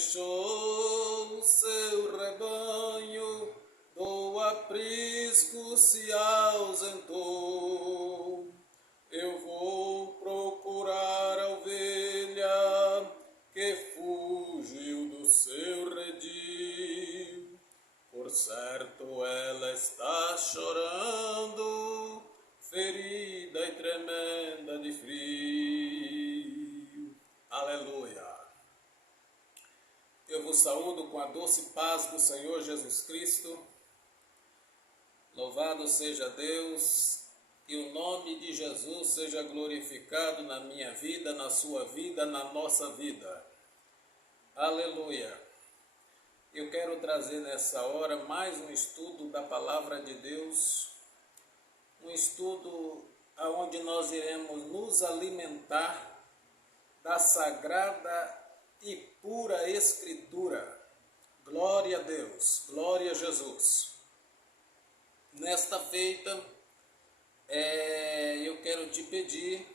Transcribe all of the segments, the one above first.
deixou o seu rebanho, do aprisco se ausentou. Eu vou procurar a ovelha que fugiu do seu redil. Por certo ela está chorando, ferida e tremenda de frio. Aleluia! Eu vos saúdo com a doce paz do Senhor Jesus Cristo. Louvado seja Deus, que o nome de Jesus seja glorificado na minha vida, na sua vida, na nossa vida. Aleluia! Eu quero trazer nessa hora mais um estudo da Palavra de Deus, um estudo onde nós iremos nos alimentar da Sagrada e pura Escritura. Glória a Deus, glória a Jesus. Nesta feita, eu quero te pedir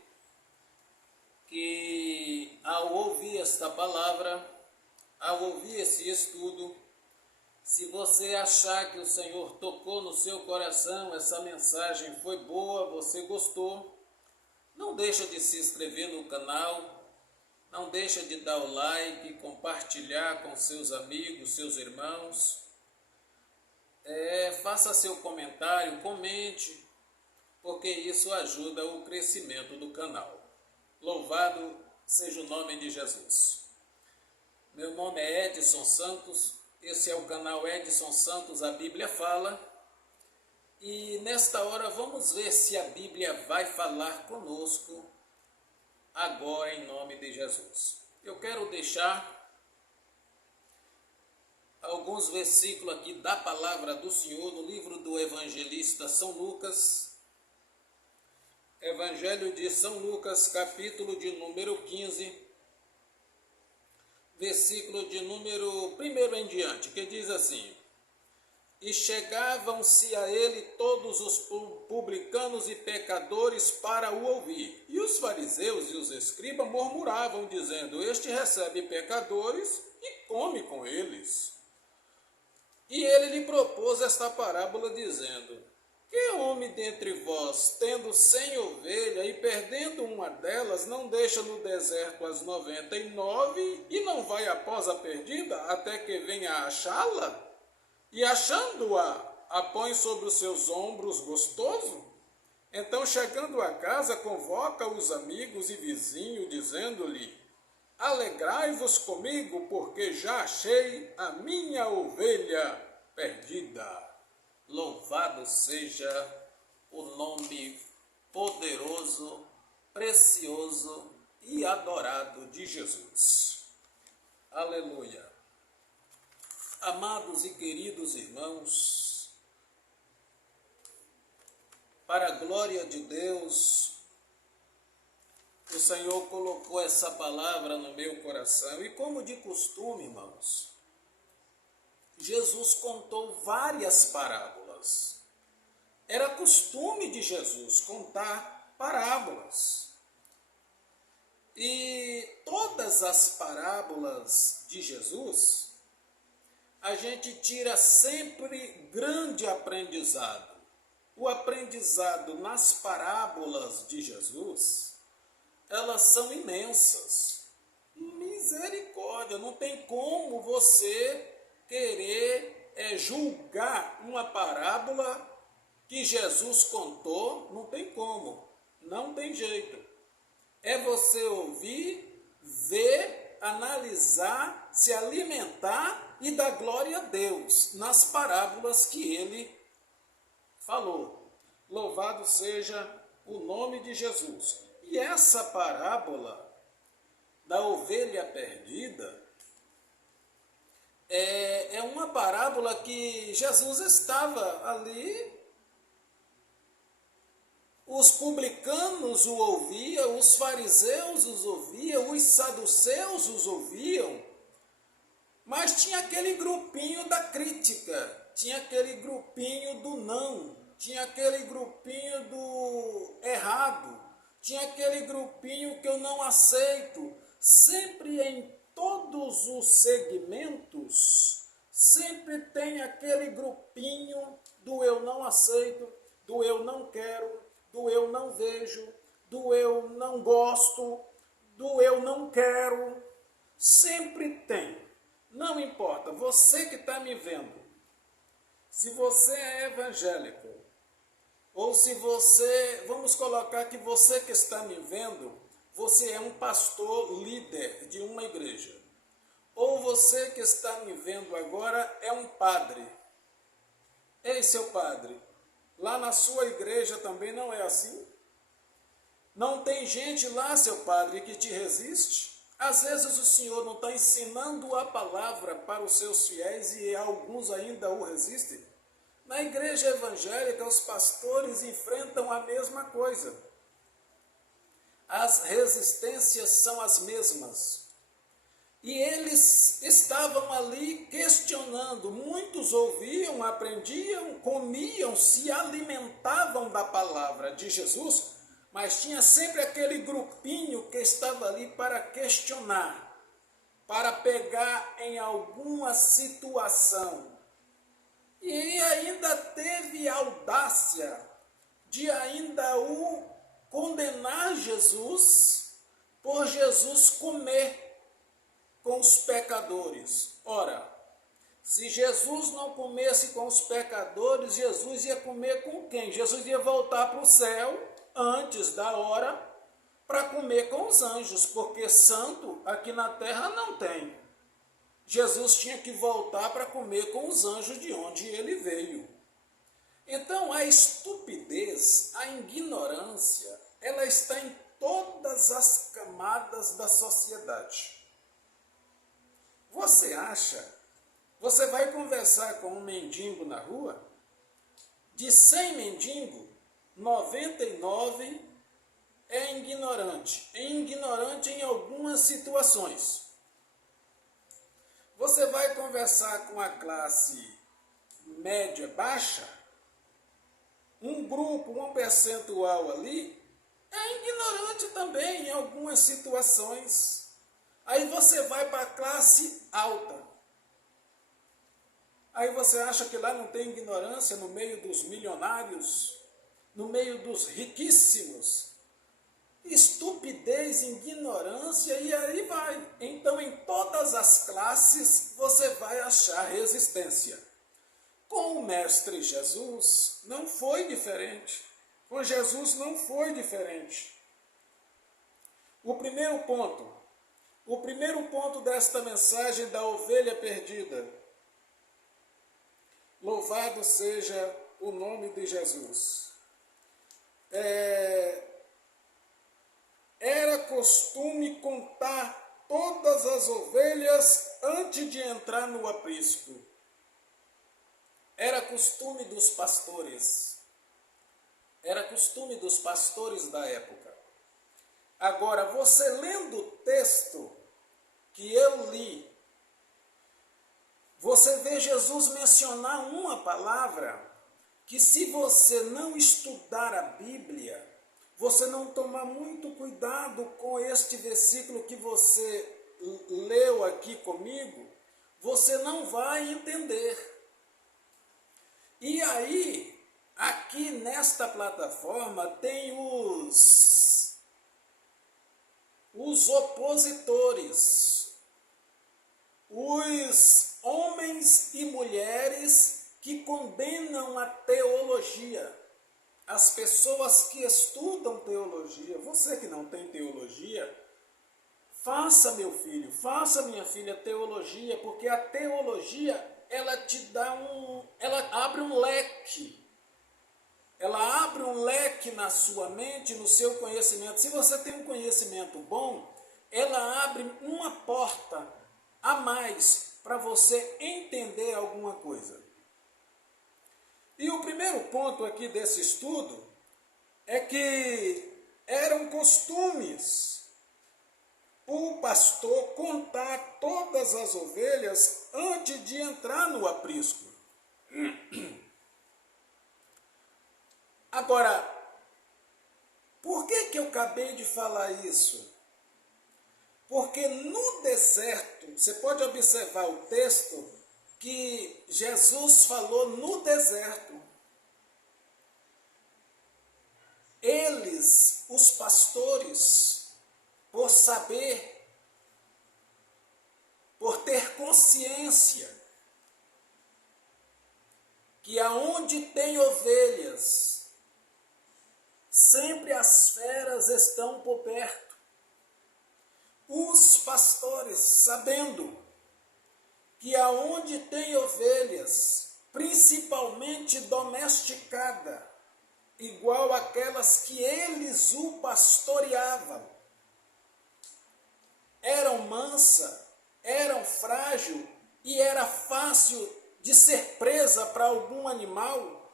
que ao ouvir esta palavra, ao ouvir esse estudo, se você achar que o Senhor tocou no seu coração, essa mensagem foi boa, você gostou, não deixa de se inscrever no canal, não deixa de dar o like, compartilhar com seus amigos, seus irmãos. Faça seu comentário, comente, porque isso ajuda o crescimento do canal. Louvado seja o nome de Jesus. Meu nome é Edson Santos, esse é o canal Edson Santos, a Bíblia Fala. E nesta hora vamos ver se a Bíblia vai falar conosco agora em nome de Jesus. Eu quero deixar alguns versículos aqui da palavra do Senhor no livro do evangelista São Lucas. Evangelho de São Lucas, capítulo de número 15, versículo de número 1 em diante, que diz assim: E chegavam-se a ele todos os publicanos e pecadores para o ouvir. E os fariseus e os escribas murmuravam, dizendo: Este recebe pecadores e come com eles. E ele lhe propôs esta parábola, dizendo: Que homem dentre vós, tendo 100 ovelhas e perdendo uma delas, não deixa no deserto as 99 e não vai após a perdida até que venha a achá-la? E achando-a, a põe sobre os seus ombros gostoso? Então, chegando a casa, convoca os amigos e vizinhos, dizendo-lhe: Alegrai-vos comigo, porque já achei a minha ovelha perdida. Louvado seja o nome poderoso, precioso e adorado de Jesus. Aleluia. Amados e queridos irmãos, para a glória de Deus, o Senhor colocou essa palavra no meu coração e, como de costume, irmãos, Jesus contou várias parábolas. Era costume de Jesus contar parábolas. E todas as parábolas de Jesus, a gente tira sempre grande aprendizado. O aprendizado nas parábolas de Jesus, elas são imensas. Misericórdia, não tem como você querer julgar uma parábola que Jesus contou, não tem como, não tem jeito. É você ouvir, ver, analisar, se alimentar e dar glória a Deus nas parábolas que ele falou. Louvado seja o nome de Jesus. E essa parábola da ovelha perdida é uma parábola que Jesus estava ali, os publicanos o ouviam, os fariseus os ouviam, os saduceus os ouviam, mas tinha aquele grupinho da crítica, tinha aquele grupinho do não, tinha aquele grupinho do errado, tinha aquele grupinho que eu não aceito. Sempre em todos os segmentos sempre tem aquele grupinho do eu não aceito, do eu não quero, do eu não vejo, do eu não gosto, do eu não quero. Sempre tem. Não importa, você que está me vendo, se você é evangélico, ou se você, vamos colocar que você que está me vendo, você é um pastor líder de uma igreja. Ou você que está me vendo agora é um padre. Ei, seu padre, lá na sua igreja também não é assim? Não tem gente lá, seu padre, que te resiste? Às vezes o Senhor não está ensinando a palavra para os seus fiéis e alguns ainda o resistem? Na igreja evangélica, os pastores enfrentam a mesma coisa. As resistências são as mesmas. E eles estavam ali questionando. Muitos ouviam, aprendiam, comiam, se alimentavam da palavra de Jesus, mas tinha sempre aquele grupinho que estava ali para questionar, para pegar em alguma situação. E ainda teve a audácia de ainda o condenar Jesus, por Jesus comer com os pecadores. Ora, se Jesus não comesse com os pecadores, Jesus ia comer com quem? Jesus ia voltar para o céu antes da hora para comer com os anjos, porque santo aqui na terra não tem. Jesus tinha que voltar para comer com os anjos de onde ele veio. Então a estupidez, a ignorância, ela está em todas as camadas da sociedade. Você acha, você vai conversar com um mendigo na rua, de 100 mendigos, 99 é ignorante em algumas situações. Você vai conversar com a classe média baixa, um grupo, um percentual ali, é ignorante também em algumas situações. Aí você vai para a classe alta. Aí você acha que lá não tem ignorância no meio dos milionários, no meio dos riquíssimos. Estupidez, ignorância e aí vai. Então em todas as classes você vai achar resistência. Com o Mestre Jesus não foi diferente. Com Jesus não foi diferente. O primeiro ponto desta mensagem da ovelha perdida. Louvado seja o nome de Jesus. Era costume contar todas as ovelhas antes de entrar no aprisco. Era costume dos pastores. Era costume dos pastores da época. Agora, você lendo o texto que eu li, você vê Jesus mencionar uma palavra que, se você não estudar a Bíblia, você não tomar muito cuidado com este versículo que você leu aqui comigo, você não vai entender. E aí, aqui nesta plataforma, tem os opositores, os homens e mulheres que condenam a teologia, as pessoas que estudam teologia. Você que não tem teologia, faça, meu filho, faça, minha filha, teologia, porque a teologia, ela te dá ela abre um leque. Ela abre um leque na sua mente, no seu conhecimento. Se você tem um conhecimento bom, ela abre uma porta a mais para você entender alguma coisa. E o primeiro ponto aqui desse estudo é que eram costumes o pastor contar todas as ovelhas antes de entrar no aprisco. Agora, por que eu acabei de falar isso? Porque no deserto, você pode observar o texto que Jesus falou no deserto. Eles, os pastores, por saber, por ter consciência que aonde tem ovelhas, sempre as feras estão por perto. Os pastores, sabendo que aonde tem ovelhas, principalmente domesticada, igual aquelas que eles o pastoreavam, eram mansa, eram frágil e era fácil de ser presa para algum animal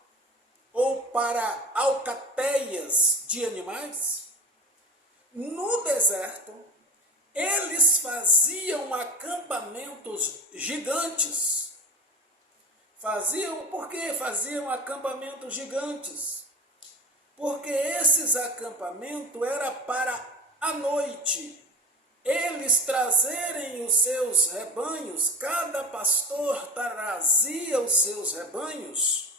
ou para alcateias de animais, no deserto eles faziam acampamentos gigantes. Por que faziam acampamentos gigantes? Porque esses acampamentos era para a noite eles trazerem os seus rebanhos, cada pastor trazia os seus rebanhos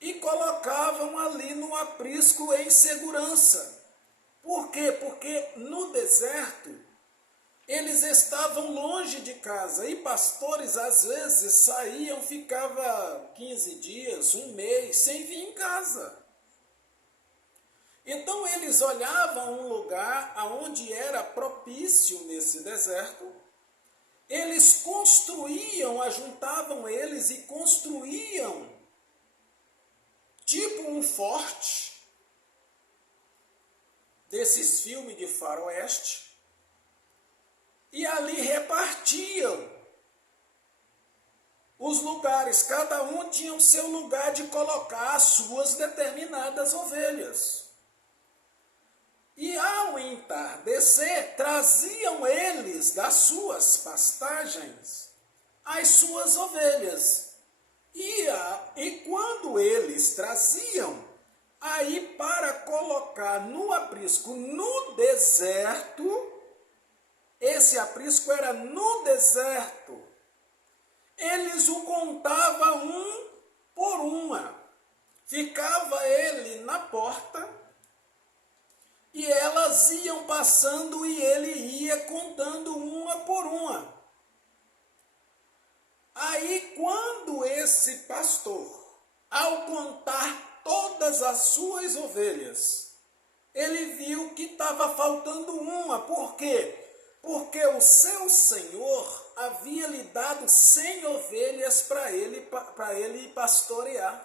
e colocavam ali no aprisco em segurança. Por quê? Porque no deserto eles estavam longe de casa e pastores às vezes saíam, ficava 15 dias, um mês sem vir em casa. Então eles olhavam um lugar aonde era propício nesse deserto, eles construíam, ajuntavam eles e construíam tipo um forte, desses filmes de faroeste, e ali repartiam os lugares, cada um tinha o seu lugar de colocar as suas determinadas ovelhas. E ao entardecer, traziam eles das suas pastagens as suas ovelhas. E quando eles traziam, aí para colocar no aprisco no deserto, esse aprisco era no deserto, eles o contavam um por uma. Ficava ele na porta e elas iam passando e ele ia contando uma por uma. Aí quando esse pastor, ao contar todas as suas ovelhas, ele viu que estava faltando uma. Por quê? Porque o seu senhor havia lhe dado 100 ovelhas para ele pastorear.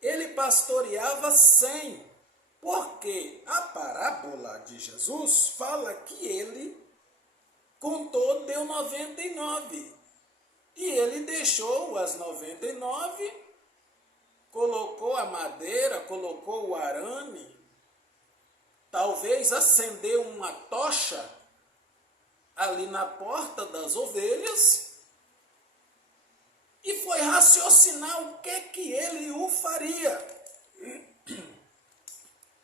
Ele pastoreava 100. Porque a parábola de Jesus fala que ele contou, deu 99. E ele deixou as 99, colocou a madeira, colocou o arame, talvez acendeu uma tocha ali na porta das ovelhas e foi raciocinar o que ele o faria.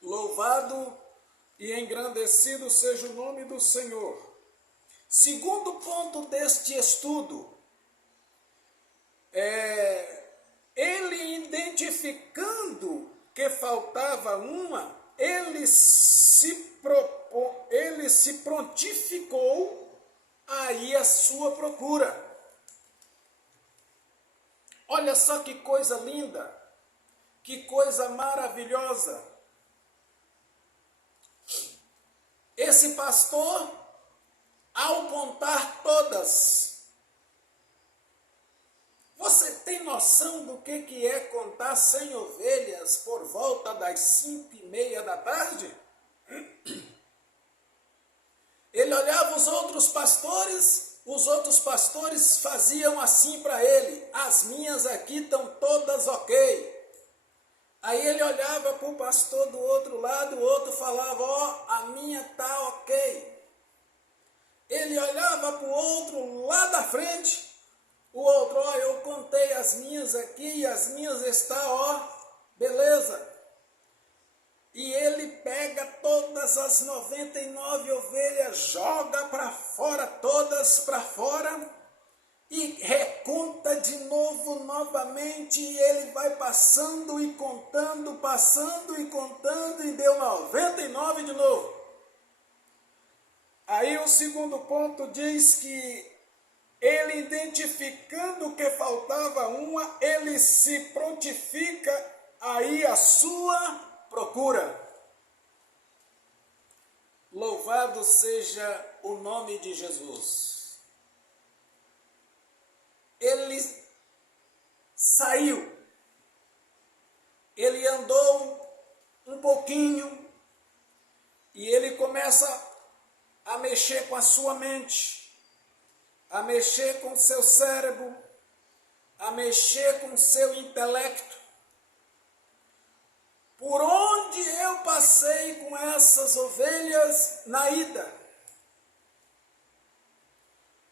Louvado e engrandecido seja o nome do Senhor. Segundo ponto deste estudo, ele identificando que faltava uma, ele se prontificou a ir à sua procura. Olha só que coisa linda, que coisa maravilhosa. Esse pastor, ao contar todas, você tem noção do que é contar 100 ovelhas por volta das 5:30 da tarde? Ele olhava os outros pastores faziam assim para ele: as minhas aqui estão todas ok. Aí ele olhava para o pastor do outro lado, o outro falava: ó, a minha está ok. Ele olhava para o outro lá da frente, o outro: ó, eu contei as minhas aqui e as minhas estão, ó, beleza. e ele pega todas as 99 ovelhas, joga para fora, todas para fora, e reconta de novo, novamente, e ele vai passando e contando, e deu 99 de novo. Aí o segundo ponto diz que ele, identificando que faltava uma, ele se prontifica aí a sua procura. Louvado seja o nome de Jesus. Ele saiu, ele andou um pouquinho e ele começa a mexer com a sua mente, a mexer com o seu cérebro, a mexer com o seu intelecto. Por onde eu passei com essas ovelhas na ida?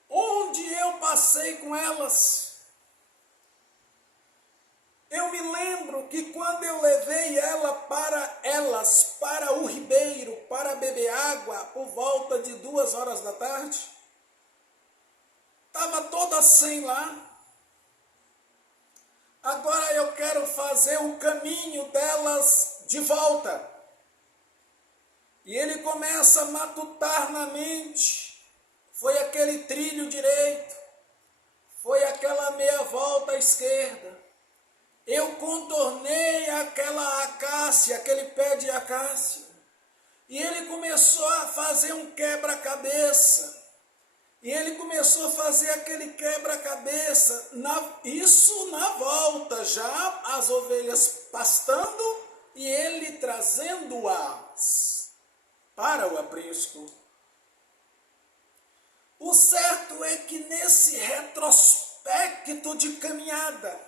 Onde eu passei com elas? Eu me lembro que quando eu levei elas para o ribeiro, para beber água, por volta de 2 horas da tarde, estava toda sem lá. Agora eu quero fazer o caminho delas de volta. E ele começa a matutar na mente. Foi aquele trilho direito, foi aquela meia volta à esquerda. Eu contornei aquela acácia, aquele pé de acácia. E ele começou a fazer um quebra-cabeça. E ele começou a fazer aquele quebra-cabeça, isso na volta, já as ovelhas pastando e ele trazendo-as para o aprisco. O certo é que nesse retrospecto de caminhada,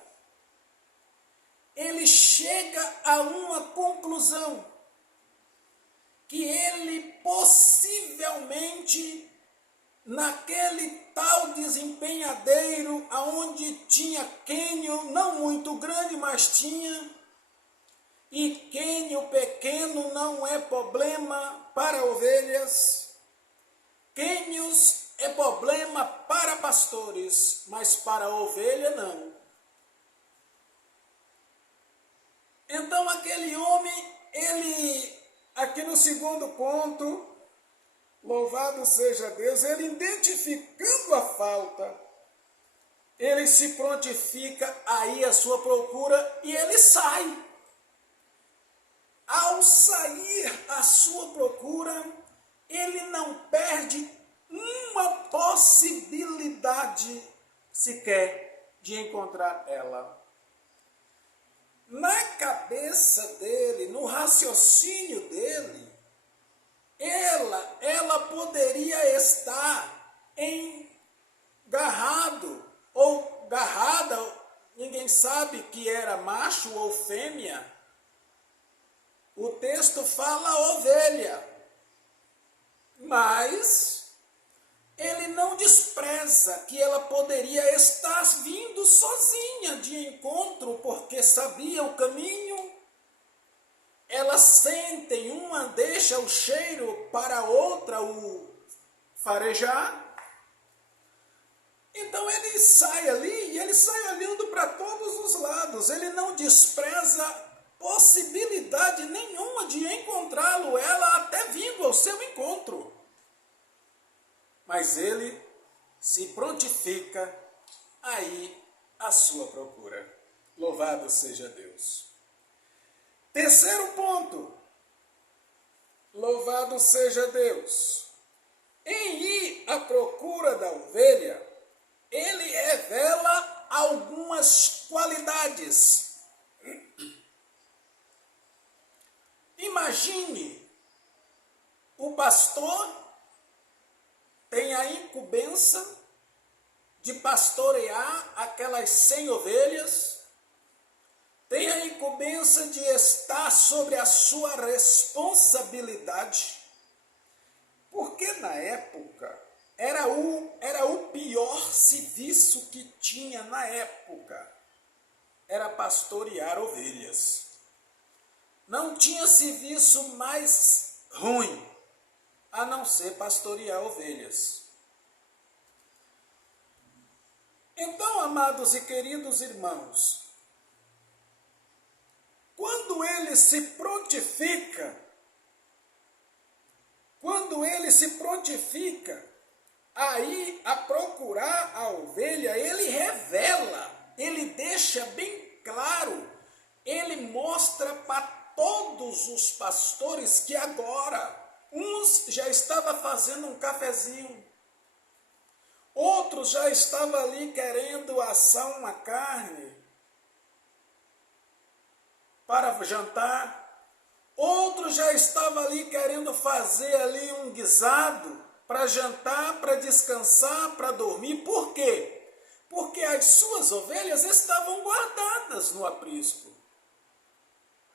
ele chega a uma conclusão, que ele possivelmente, naquele tal desempenhadeiro, aonde tinha quênio, não muito grande, mas tinha, e quênio pequeno não é problema para ovelhas, quênios é problema para pastores, mas para ovelha não. Então aquele homem, ele, aqui no segundo ponto, louvado seja Deus, ele identificando a falta, ele se prontifica aí a sua procura e ele sai. Ao sair à sua procura, ele não perde uma possibilidade sequer de encontrar ela. Na cabeça dele, no raciocínio dele, ela poderia estar engarrado ou garrada, ninguém sabe que era macho ou fêmea. O texto fala ovelha, mas ele não despreza que ela poderia estar vindo sozinha de encontro, porque sabia o caminho. Elas sentem, uma deixa o cheiro para a outra o farejar. Então ele sai ali, e ele sai olhando para todos os lados. Ele não despreza possibilidade nenhuma de encontrá-lo, ela até vindo ao seu encontro. Mas ele se prontifica aí à sua procura. Louvado seja Deus. Terceiro ponto, louvado seja Deus. Em ir à procura da ovelha, ele revela algumas qualidades. Imagine, o pastor tem a incumbência de pastorear aquelas 100 ovelhas, tem a incumbência de estar sobre a sua responsabilidade, porque na época era o pior serviço que tinha na época, era pastorear ovelhas. não tinha serviço mais ruim a não ser pastorear ovelhas. Então, amados e queridos irmãos, quando ele se prontifica aí a procurar a ovelha, ele revela, ele deixa bem claro, ele mostra para todos os pastores que agora, uns já estava fazendo um cafezinho, outros já estavam ali querendo assar uma carne para jantar, outros já estavam ali querendo fazer ali um guisado para jantar, para descansar, para dormir. Por quê? Porque as suas ovelhas estavam guardadas no aprisco.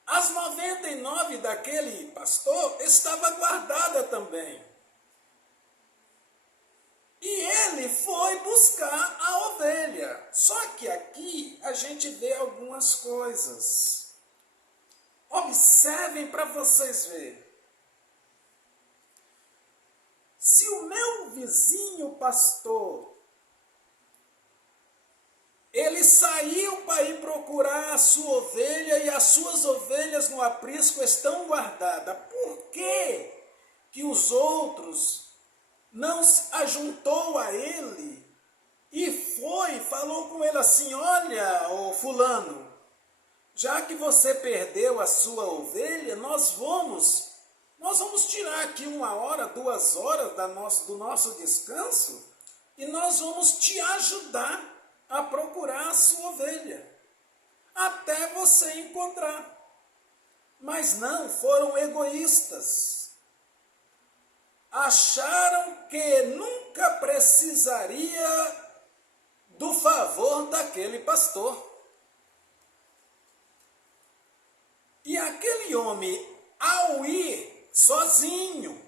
As 99 daquele pastor estava guardada também. E ele foi buscar a ovelha. Só que aqui a gente vê algumas coisas. Observem para vocês verem. Se o meu vizinho pastor, ele saiu para ir procurar a sua ovelha e as suas ovelhas no aprisco estão guardadas, por que os outros não se ajuntou a ele e falou com ele assim: olha, ô fulano, já que você perdeu a sua ovelha, nós vamos tirar aqui 1 hora, 2 horas do nosso descanso e nós vamos te ajudar a procurar a sua ovelha, até você encontrar. Mas não, foram egoístas. Acharam que nunca precisaria do favor daquele pastor. E aquele homem, ao ir sozinho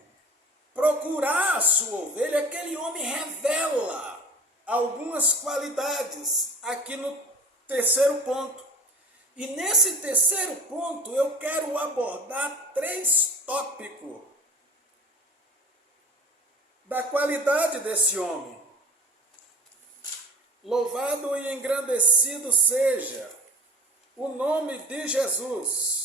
procurar a sua ovelha, aquele homem revela algumas qualidades aqui no terceiro ponto. E nesse terceiro ponto eu quero abordar 3 tópicos da qualidade desse homem. Louvado e engrandecido seja o nome de Jesus.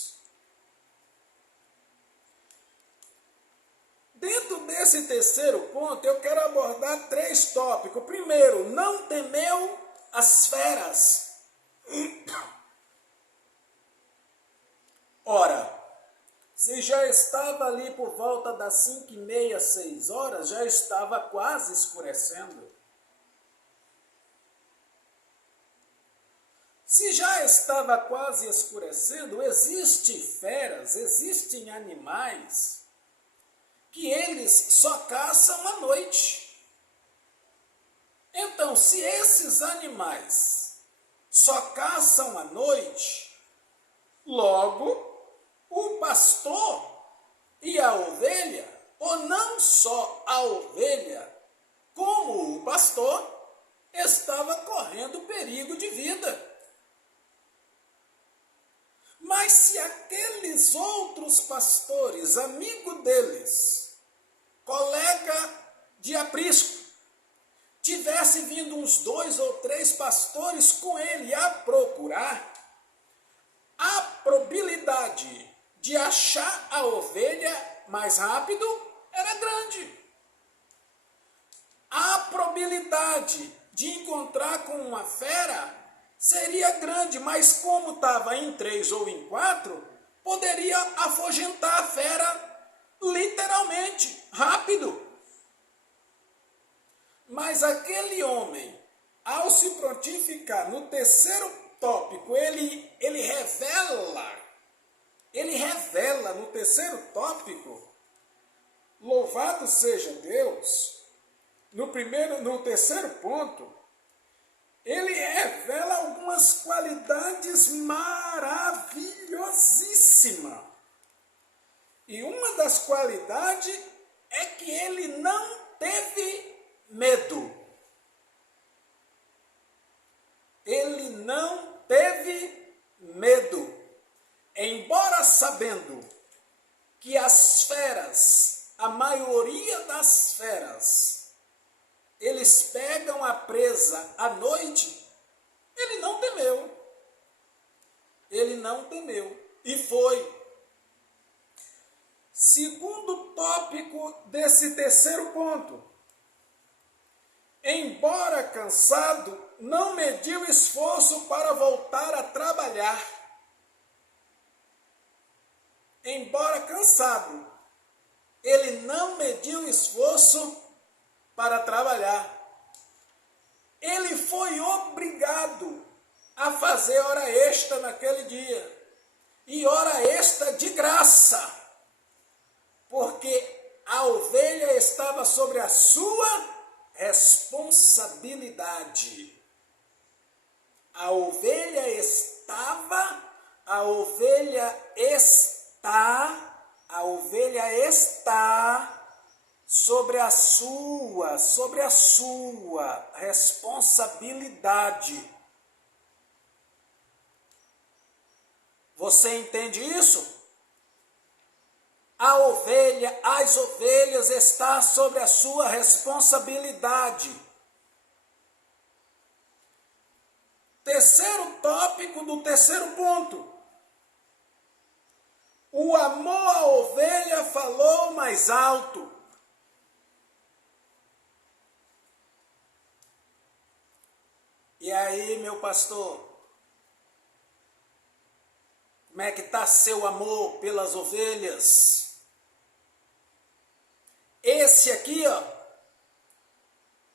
Dentro desse terceiro ponto, eu quero abordar 3 tópicos. Primeiro, não temeu as feras. Ora, se já estava ali por volta das 5h30, 6 horas, já estava quase escurecendo. Se já estava quase escurecendo, existem feras, existem animais que eles só caçam à noite. Então, se esses animais só caçam à noite, logo o pastor e a ovelha, ou não só a ovelha, como o pastor, estava correndo perigo de vida. Mas se aqueles outros pastores, amigo deles, colega de aprisco, tivesse vindo uns 2 ou 3 pastores com ele a procurar, a probabilidade de achar a ovelha mais rápido era grande. A probabilidade de encontrar com uma fera seria grande, mas como estava em 3 ou em 4, poderia afugentar a fera literalmente, rápido. Mas aquele homem, ao se prontificar no terceiro tópico, ele revela no terceiro tópico, louvado seja Deus, no terceiro ponto, ele revela algumas qualidades maravilhosíssimas. E uma das qualidades é que ele não teve medo. Ele não teve medo. Embora sabendo que as feras, a maioria das feras, eles pegam a presa à noite, ele não temeu. Ele não temeu. E foi. Segundo tópico desse terceiro ponto. Embora cansado, não mediu esforço para voltar a trabalhar. Embora cansado, ele não mediu esforço para trabalhar. Ele foi obrigado a fazer hora extra naquele dia. E hora extra de graça. Porque a ovelha estava sobre a sua responsabilidade. A ovelha está sobre a sua responsabilidade. Você entende isso? As ovelhas estão sobre a sua responsabilidade. Terceiro tópico do terceiro ponto. O amor à ovelha falou mais alto. E aí, meu pastor? Como é que está seu amor pelas ovelhas? Esse aqui, ó,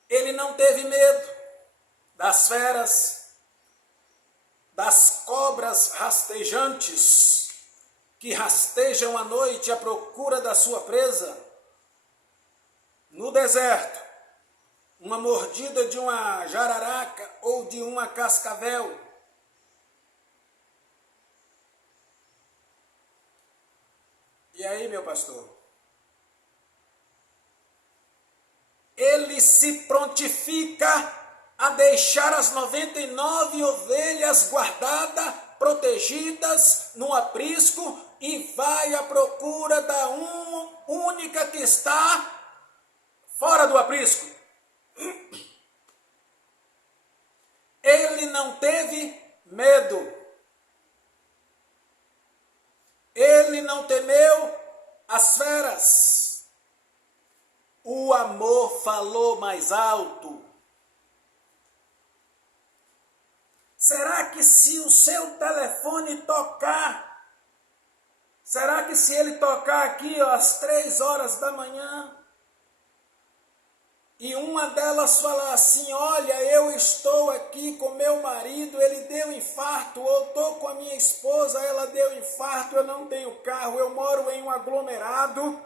ele não teve medo das feras, das cobras rastejantes, que rastejam à noite à procura da sua presa. No deserto, uma mordida de uma jararaca ou de uma cascavel. E aí, meu pastor? Ele se prontifica a deixar as 99 ovelhas guardadas, protegidas no aprisco e vai à procura da única que está fora do aprisco. Ele não teve medo. Ele não temeu as feras. O amor falou mais alto. Será que se o seu telefone tocar, será que se ele tocar aqui ó, às 3 horas da manhã, e uma delas falar assim, olha, eu estou aqui com meu marido, ele deu infarto, ou estou com a minha esposa, ela deu infarto, eu não tenho carro, eu moro em um aglomerado.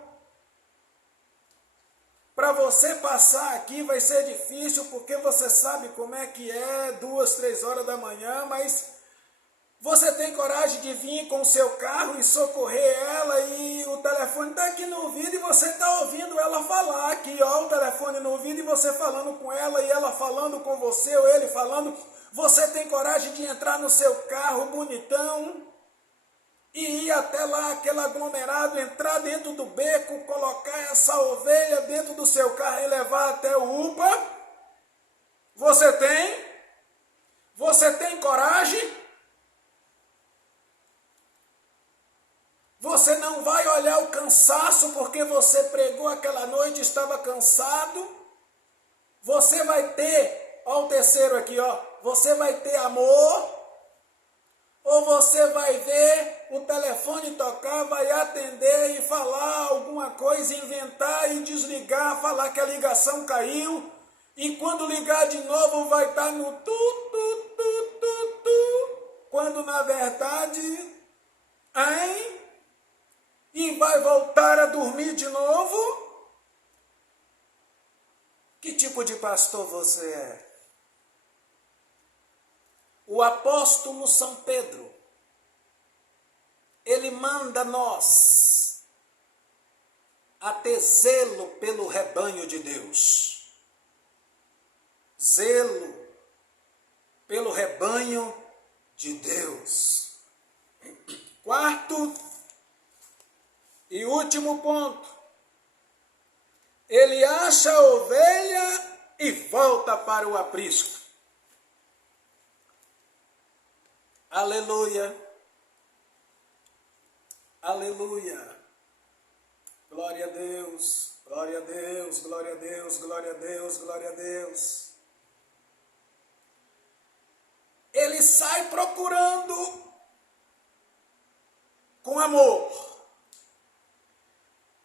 Para você passar aqui vai ser difícil, porque você sabe como é que é, 2, 3 horas da manhã, mas você tem coragem de vir com o seu carro e socorrer ela e o telefone está aqui no ouvido e você está ouvindo ela falar aqui, ó, o telefone no ouvido e você falando com ela e ela falando com você ou ele falando. Você tem coragem de entrar no seu carro bonitão e ir até lá, aquele aglomerado, entrar dentro do beco, colocar essa ovelha dentro do seu carro e levar até o UPA? Você tem? Você tem coragem? Você não vai olhar o cansaço porque você pregou aquela noite e estava cansado? Você vai ter, ó o terceiro aqui, ó, você vai ter amor? Ou você vai ver o telefone tocar, vai atender e falar alguma coisa, inventar e desligar, falar que a ligação caiu, e quando ligar de novo vai estar no quando na verdade, hein? E vai voltar a dormir de novo? Que tipo de pastor você é? O apóstolo São Pedro, ele manda nós a ter zelo pelo rebanho de Deus. Zelo pelo rebanho de Deus. Quarto E último ponto. Ele acha a ovelha e volta para o aprisco. Aleluia. Aleluia. Glória a Deus. Glória a Deus. Glória a Deus. Glória a Deus. Glória a Deus. Ele sai procurando com amor.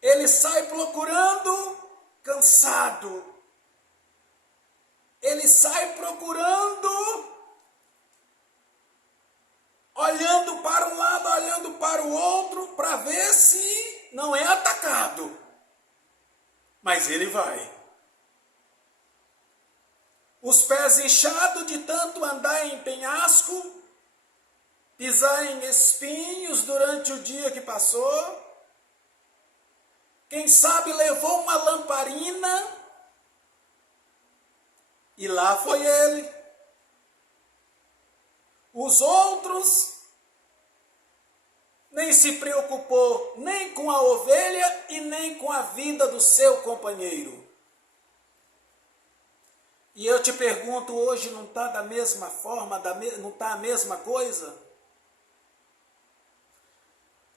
Ele sai procurando cansado. Ele sai procurando, olhando para um lado, olhando para o outro, para ver se não é atacado. Mas ele vai. Os pés inchados de tanto andar em penhasco, pisar em espinhos durante o dia que passou. Quem sabe levou uma lamparina e lá foi ele. Os outros nem se preocupou nem com a ovelha e nem com a vida do seu companheiro. E eu te pergunto, hoje não está da mesma forma, não está a mesma coisa?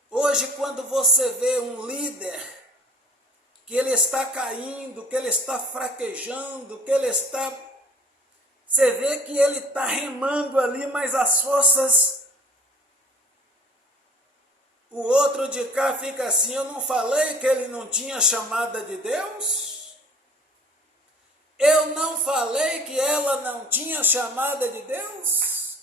Hoje, quando você vê um líder que ele está caindo, que ele está fraquejando, que ele está... Você vê que ele está remando ali, mas as forças... O outro de cá fica assim, eu não falei que ele não tinha chamada de Deus? Eu não falei que ela não tinha chamada de Deus?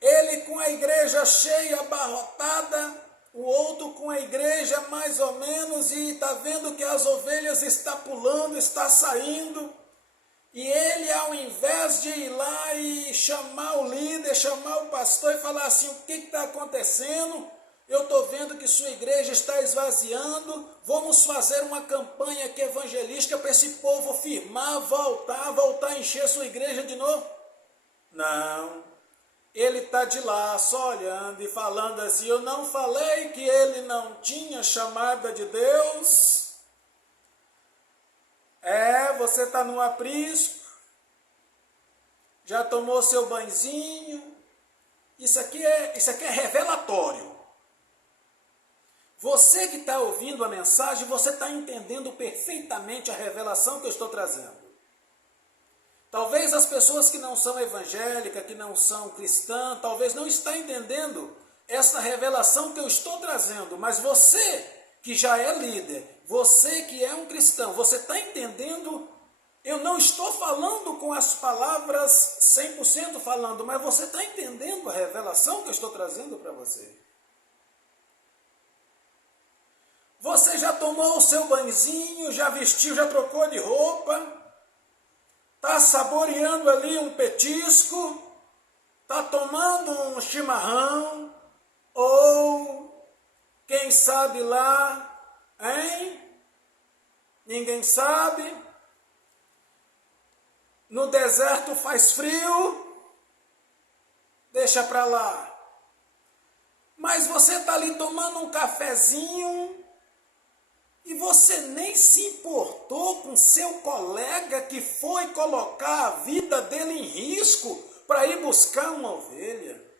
Ele com a igreja cheia, abarrotada, o outro com a igreja mais ou menos, e está vendo que as ovelhas estão pulando, está saindo. E ele, ao invés de ir lá e chamar o líder, chamar o pastor e falar assim, o que está acontecendo? Eu estou vendo que sua igreja está esvaziando, vamos fazer uma campanha aqui evangelística para esse povo firmar, voltar a encher sua igreja de novo. Não, ele está de lá só olhando e falando assim, eu não falei que ele não tinha chamada de Deus? Você está no aprisco, já tomou seu banhozinho, isso aqui é revelatório. Você que está ouvindo a mensagem, você está entendendo perfeitamente a revelação que eu estou trazendo. Talvez as pessoas que não são evangélicas, que não são cristãs, talvez não estão entendendo essa revelação que eu estou trazendo, mas você que já é líder, você que é um cristão, você está entendendo? Eu não estou falando com as palavras 100% falando, mas você está entendendo a revelação que eu estou trazendo para você. Você já tomou o seu banhozinho, já vestiu, já trocou de roupa, está saboreando ali um petisco, está tomando um chimarrão, ou quem sabe lá, hein? Ninguém sabe. No deserto faz frio, deixa para lá. Mas você está ali tomando um cafezinho e você nem se importou com seu colega que foi colocar a vida dele em risco para ir buscar uma ovelha.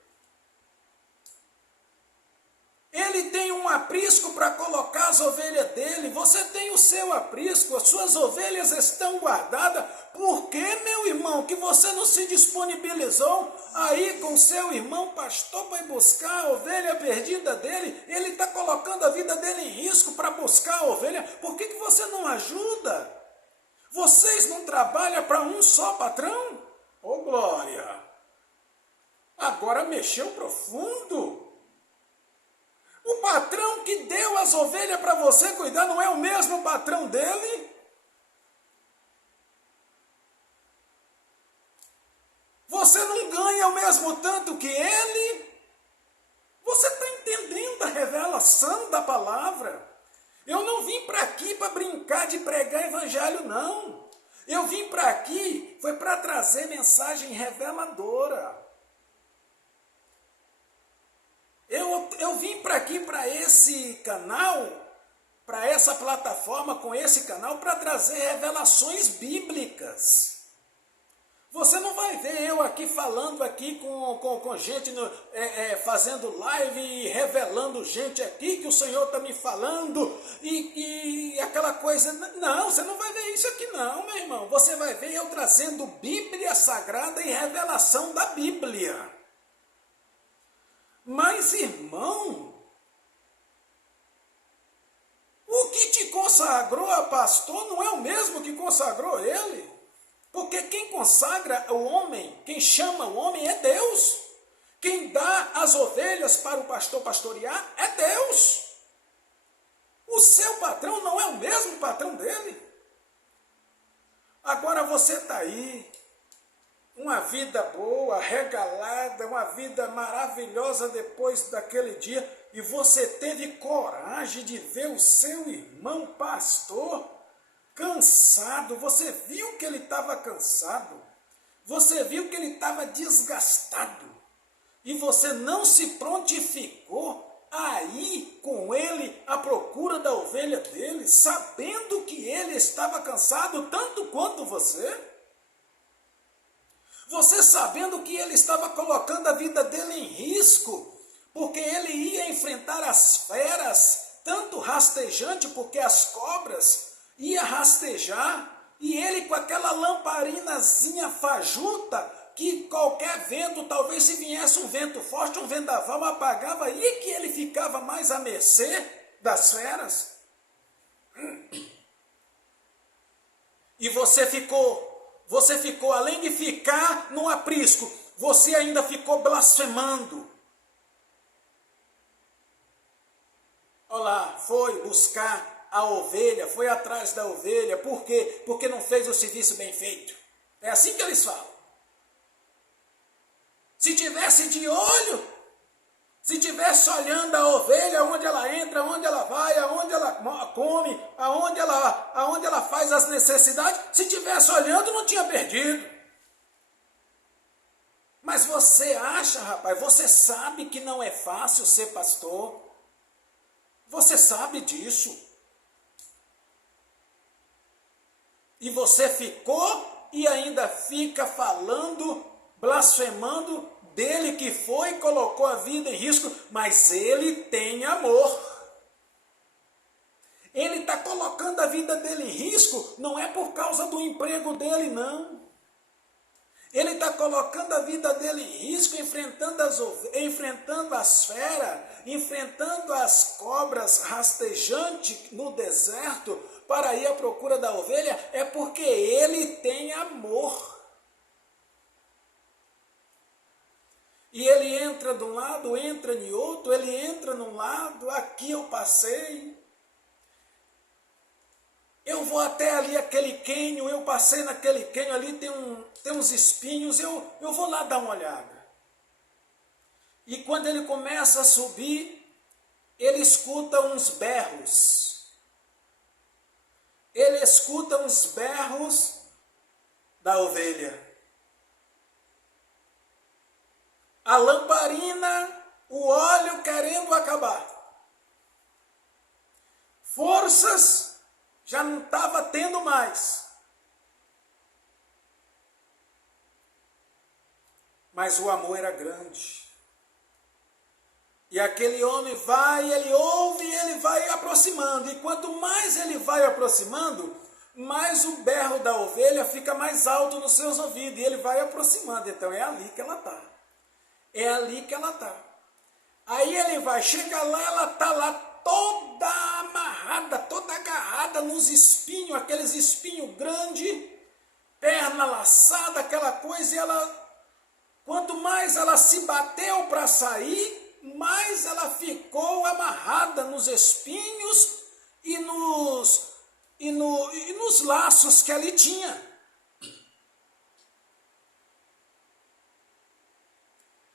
Ele tem um aprisco para colocar as ovelhas dele, você tem o seu aprisco, as suas ovelhas estão guardadas. Por que, meu irmão, que você não se disponibilizou aí com seu irmão pastor para ir buscar a ovelha perdida dele? Ele está colocando a vida dele em risco para buscar a ovelha. Por que você não ajuda? Vocês não trabalham para um só patrão? Ô glória! Agora mexeu profundo. O patrão que deu as ovelhas para você cuidar não é o mesmo patrão dele? Você não ganha o mesmo tanto que ele? Você está entendendo a revelação da palavra? Eu não vim para aqui para brincar de pregar evangelho, não. Eu vim para aqui, foi para trazer mensagem reveladora. Eu vim canal, para essa plataforma, com esse canal, para trazer revelações bíblicas. Você não vai ver eu aqui falando aqui com gente, fazendo live e revelando gente aqui que o Senhor está me falando e aquela coisa. Não, você não vai ver isso aqui não, meu irmão. Você vai ver eu trazendo Bíblia Sagrada e revelação da Bíblia. Mas, irmão, o que te consagrou a pastor não é o mesmo que consagrou ele. Porque quem consagra o homem, quem chama o homem é Deus. Quem dá as ovelhas para o pastor pastorear é Deus. O seu patrão não é o mesmo patrão dele. Agora você está aí, uma vida boa, regalada, uma vida maravilhosa depois daquele dia, e você teve coragem de ver o seu irmão pastor cansado. Você viu que ele estava cansado, você viu que ele estava desgastado, e você não se prontificou a ir com ele à procura da ovelha dele, sabendo que ele estava cansado tanto quanto você? Você sabendo que ele estava colocando a vida dele em risco, porque ele ia enfrentar as feras, tanto rastejante, porque as cobras ia rastejar, e ele com aquela lamparinazinha fajuta, que qualquer vento, talvez se viesse um vento forte, um vendaval, apagava, e que ele ficava mais à mercê das feras. E você ficou, além de ficar no aprisco, você ainda ficou blasfemando. Olha lá, foi buscar a ovelha, foi atrás da ovelha. Por quê? Porque não fez o serviço bem feito. É assim que eles falam. Se tivesse de olho, se tivesse olhando a ovelha, onde ela entra, onde ela vai, aonde ela come, aonde ela faz as necessidades, se tivesse olhando, não tinha perdido. Mas você acha, rapaz, você sabe que não é fácil ser pastor. Você sabe disso. E você ficou e ainda fica falando, blasfemando dele que foi e colocou a vida em risco, mas ele tem amor. Ele está colocando a vida dele em risco, não é por causa do emprego dele, não. Ele está colocando a vida dele em risco, enfrentando as feras, enfrentando as cobras rastejantes no deserto, para ir à procura da ovelha, é porque ele tem amor. E ele entra de um lado, entra de outro, ele entra num lado, aqui eu passei. Eu vou até ali aquele quenho, eu passei naquele quenho ali, tem uns espinhos, eu vou lá dar uma olhada. E quando ele começa a subir, ele escuta uns berros. Ele escuta uns berros da ovelha. A lamparina, o óleo querendo acabar. Forças já não estava tendo mais. Mas o amor era grande. E aquele homem vai, ele ouve e ele vai aproximando. E quanto mais ele vai aproximando, mais o berro da ovelha fica mais alto nos seus ouvidos. E ele vai aproximando. Então é ali que ela está. É ali que ela está. Aí ele vai, chega lá, ela está lá toda amarrada, toda agarrada nos espinhos, aqueles espinhos grandes, perna laçada, aquela coisa. E ela, quanto mais ela se bateu para sair, mais ela ficou amarrada nos espinhos e nos laços que ali tinha.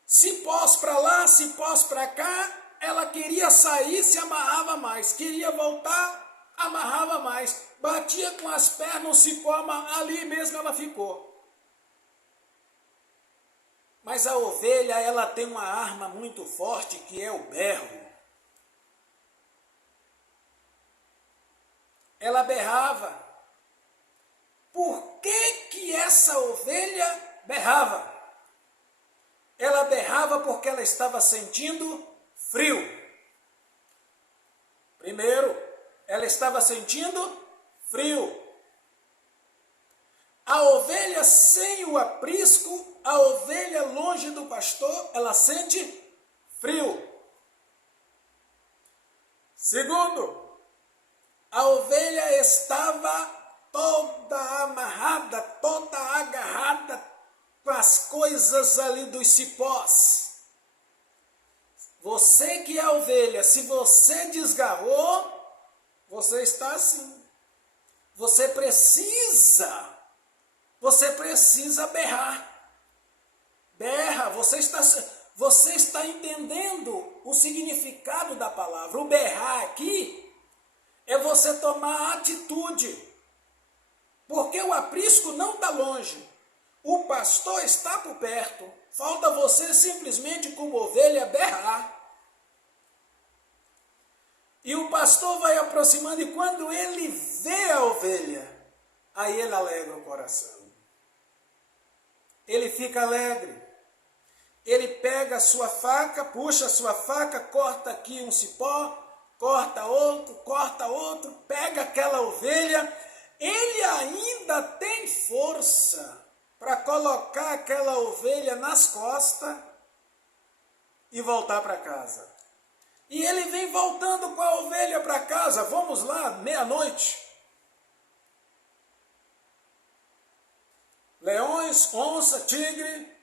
Se pós para lá, se pós para cá, ela queria sair, se amarrava mais. Queria voltar, amarrava mais. Batia com as pernas, se pô, ali mesmo ela ficou. Mas a ovelha, ela tem uma arma muito forte, que é o berro. ela berrava. Por que essa ovelha berrava? Ela berrava porque ela estava sentindo frio. Primeiro, ela estava sentindo frio. A ovelha sem o aprisco, a ovelha longe do pastor, ela sente frio. Segundo, a ovelha estava toda amarrada, toda agarrada com as coisas ali dos cipós. Você que é ovelha, se você desgarrou, você está assim. Você precisa berrar. Berra, você está entendendo o significado da palavra. O berrar aqui é você tomar atitude. Porque o aprisco não está longe. O pastor está por perto. Falta você simplesmente, como ovelha, berrar. E o pastor vai aproximando e quando ele vê a ovelha, aí ele alegra o coração. Ele fica alegre. Ele pega a sua faca, puxa a sua faca, corta aqui um cipó, corta outro, pega aquela ovelha. Ele ainda tem força para colocar aquela ovelha nas costas e voltar para casa. E ele vem voltando com a ovelha para casa. Vamos lá, meia-noite. Leões, onça, tigre,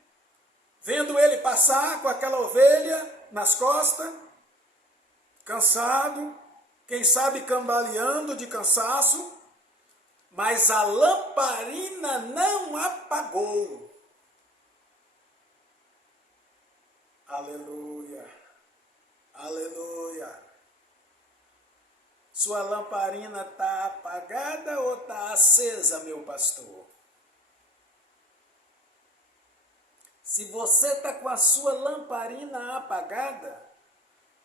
vendo ele passar com aquela ovelha nas costas, cansado, quem sabe cambaleando de cansaço, mas a lamparina não apagou. Aleluia, aleluia. Sua lamparina está apagada ou está acesa, meu pastor? Se você está com a sua lamparina apagada,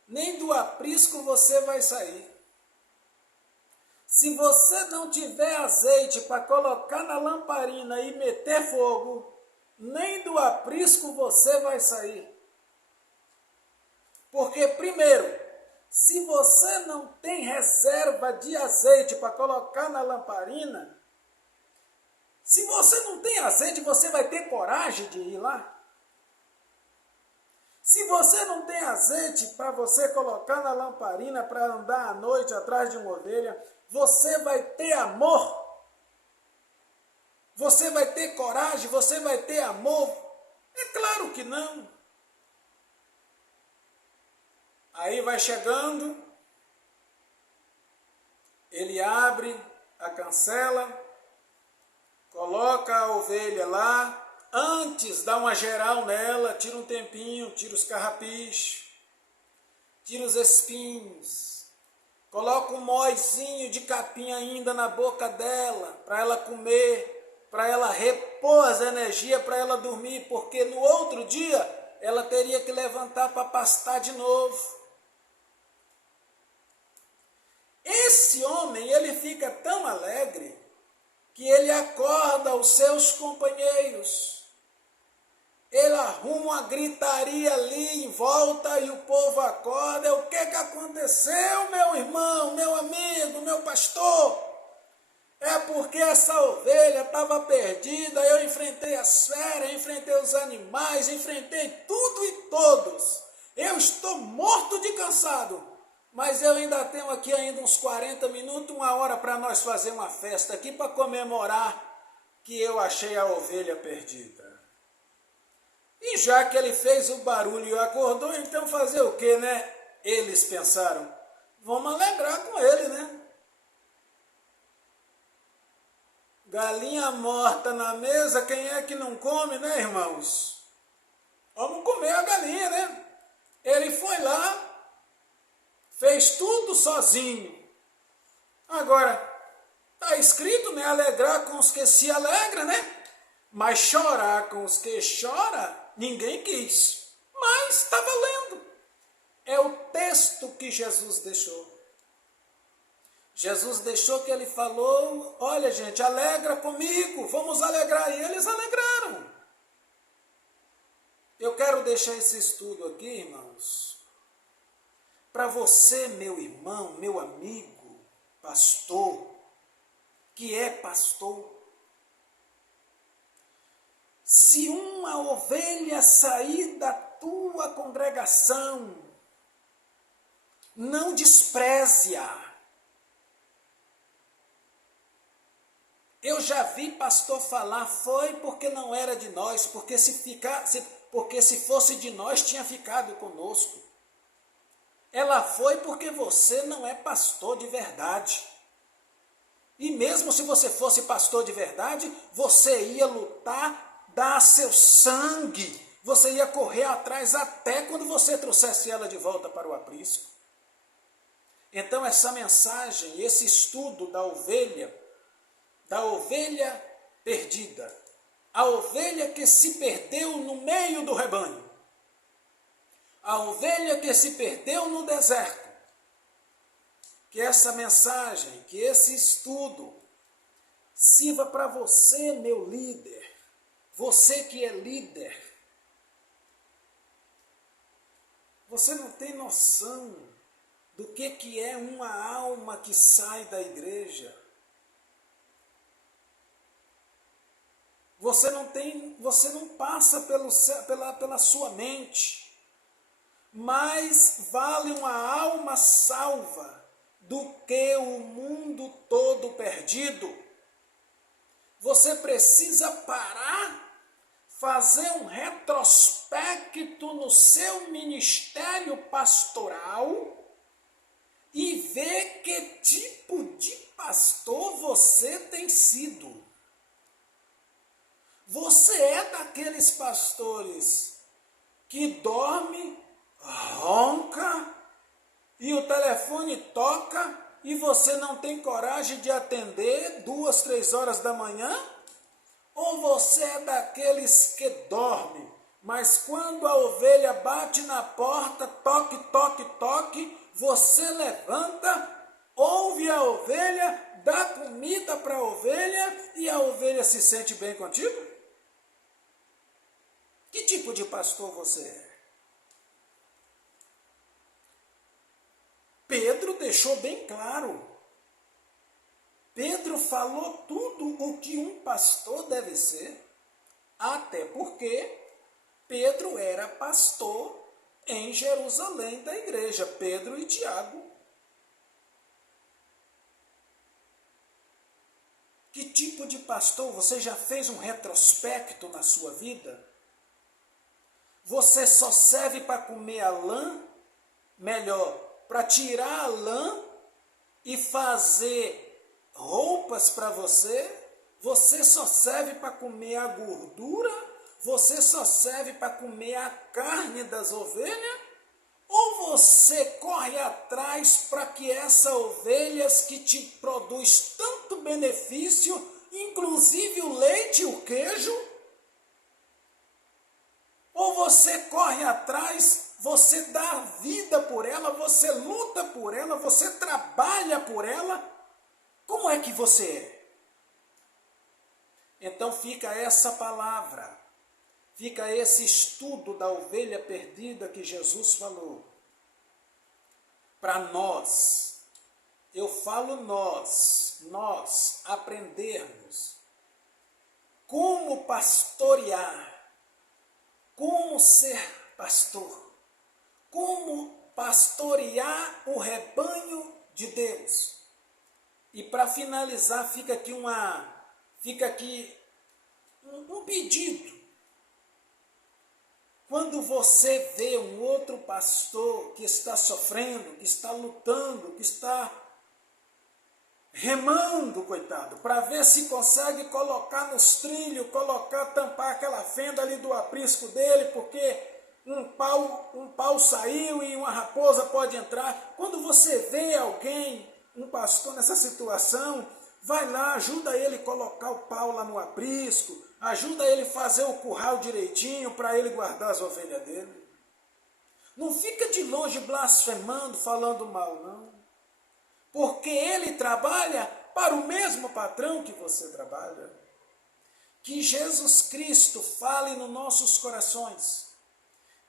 nem do aprisco você vai sair. Se você não tiver azeite para colocar na lamparina e meter fogo, nem do aprisco você vai sair. Porque, primeiro, se você não tem reserva de azeite para colocar na lamparina, se você não tem azeite, você vai ter coragem de ir lá? Se você não tem azeite para você colocar na lamparina para andar à noite atrás de uma ovelha, você vai ter amor? Você vai ter coragem? Você vai ter amor? É claro que não. Aí vai chegando, ele abre a cancela, coloca a ovelha lá, antes dá uma geral nela, tira um tempinho, tira os carrapichos, tira os espinhos, coloca um moizinho de capim ainda na boca dela, para ela comer, para ela repor as energias, para ela dormir, porque no outro dia ela teria que levantar para pastar de novo. Esse homem, ele fica tão alegre que ele acorda os seus companheiros. Ele arruma uma gritaria ali em volta e o povo acorda. O que aconteceu, meu irmão, meu amigo, meu pastor? É porque essa ovelha estava perdida, eu enfrentei as feras, enfrentei os animais, enfrentei tudo e todos. Eu estou morto de cansado. Mas eu ainda tenho aqui ainda uns 40 minutos, uma hora para nós fazer uma festa aqui para comemorar que eu achei a ovelha perdida. E já que ele fez o barulho e acordou, então fazer o quê, né? Eles pensaram, vamos alegrar com ele, né? Galinha morta na mesa, quem é que não come, né, irmãos? Vamos comer a galinha, né? Ele foi lá, fez tudo sozinho. Agora, está escrito, né? Alegrar com os que se alegram, né? Mas chorar com os que choram, ninguém quis. Mas está valendo. É o texto que Jesus deixou. Jesus deixou que ele falou, olha gente, alegra comigo, vamos alegrar. E eles alegraram. Eu quero deixar esse estudo aqui, irmãos, para você, meu irmão, meu amigo, pastor, que é pastor. Se uma ovelha sair da tua congregação, não despreze-a. Eu já vi pastor falar, foi porque não era de nós, porque se fosse de nós tinha ficado conosco. Ela foi porque você não é pastor de verdade. E mesmo se você fosse pastor de verdade, você ia lutar, dar seu sangue, você ia correr atrás até quando você trouxesse ela de volta para o aprisco. Então essa mensagem, esse estudo da ovelha perdida, a ovelha que se perdeu no meio do rebanho, a ovelha que se perdeu no deserto, que essa mensagem, que esse estudo sirva para você, meu líder, você que é líder. Você não tem noção do que é uma alma que sai da igreja. Você não passa pela sua mente. Mais vale uma alma salva do que o mundo todo perdido. Você precisa parar, fazer um retrospecto no seu ministério pastoral e ver que tipo de pastor você tem sido. Você é daqueles pastores que dorme, ronca e o telefone toca e você não tem coragem de atender 2, 3 horas da manhã? Ou você é daqueles que dorme, mas quando a ovelha bate na porta, toque, toque, toque, você levanta, ouve a ovelha, dá comida para a ovelha e a ovelha se sente bem contigo? Que tipo de pastor você é? Pedro deixou bem claro. Pedro falou tudo o que um pastor deve ser, até porque Pedro era pastor em Jerusalém da igreja, Pedro e Tiago. Que tipo de pastor? Você já fez um retrospecto na sua vida? Você só serve para comer a lã? Melhor, para tirar a lã e fazer roupas para você? Você só serve para comer a gordura? Você só serve para comer a carne das ovelhas? Ou você corre atrás para que essas ovelhas que te produz tanto benefício, inclusive o leite e o queijo? Ou você corre atrás, você dá vida por ela, você luta por ela, você trabalha por ela? Como é que você é? Então fica essa palavra, fica esse estudo da ovelha perdida que Jesus falou. Para nós, eu falo nós aprendermos como pastorear, como ser pastor, como pastorear o rebanho de Deus. E para finalizar, fica aqui um pedido. Quando você vê um outro pastor que está sofrendo, que está lutando, que está remando, coitado, para ver se consegue colocar nos trilhos, tampar aquela fenda ali do aprisco dele, porque um pau saiu e uma raposa pode entrar. Quando você vê alguém, um pastor nessa situação, vai lá, ajuda ele a colocar o pau lá no aprisco, ajuda ele a fazer o curral direitinho para ele guardar as ovelhas dele. Não fica de longe blasfemando, falando mal, não. porque ele trabalha para o mesmo patrão que você trabalha. Que Jesus Cristo fale nos nossos corações,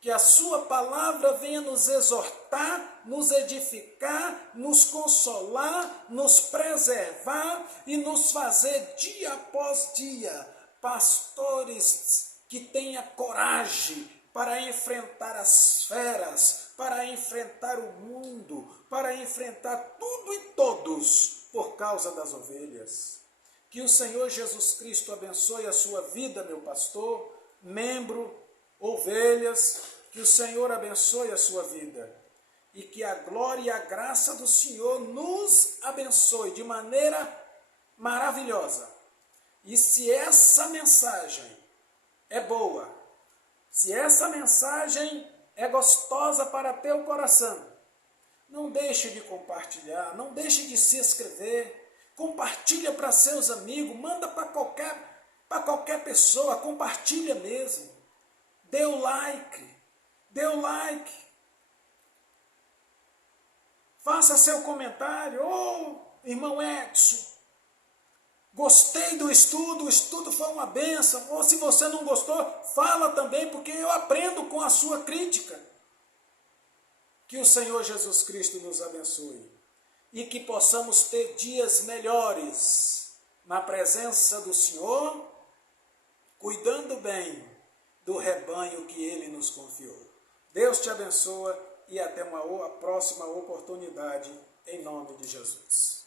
que a sua palavra venha nos exortar, nos edificar, nos consolar, nos preservar e nos fazer dia após dia pastores que tenham coragem para enfrentar as feras, para enfrentar o mundo, para enfrentar tudo e todos por causa das ovelhas. Que o Senhor Jesus Cristo abençoe a sua vida, meu pastor, membro, ovelhas, que o Senhor abençoe a sua vida e que a glória e a graça do Senhor nos abençoe de maneira maravilhosa. E se essa mensagem é boa, se essa mensagem é gostosa para teu coração, não deixe de compartilhar, não deixe de se inscrever, compartilha para seus amigos, manda para qualquer pessoa, compartilha mesmo. Dê o like, faça seu comentário. Irmão Edson, gostei do estudo, o estudo foi uma bênção. Ou se você não gostou, fala também, porque eu aprendo com a sua crítica. Que o Senhor Jesus Cristo nos abençoe e que possamos ter dias melhores na presença do Senhor, cuidando bem do rebanho que Ele nos confiou. Deus te abençoe e até uma próxima oportunidade, em nome de Jesus.